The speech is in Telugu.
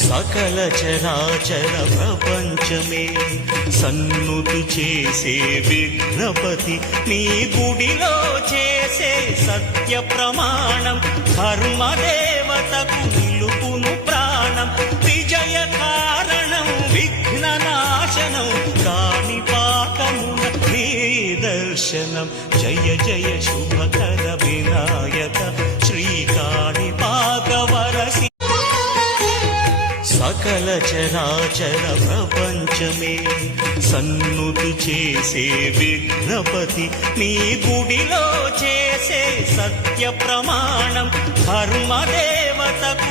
సకల చరాచర ప్రపంచమే సన్నుతి చేసే విఘ్నపతి నీ గుడిలో చేసే సత్య ప్రమాణం ధర్మదేవతకు నిలుపును ప్రాణం విజయ కారణం విఘ్న నాశనం కాణిపాకమున నీ దర్శనం జయ జయ శుభకర వినాయక శ్రీ కాణిపాక వరసి సకల చరాచర ప్రపంచమే సన్నుతి చేసే విఘ్నపతి నీ గుడిలో చేసే సత్య ప్రమాణం ధర్మదేవతకు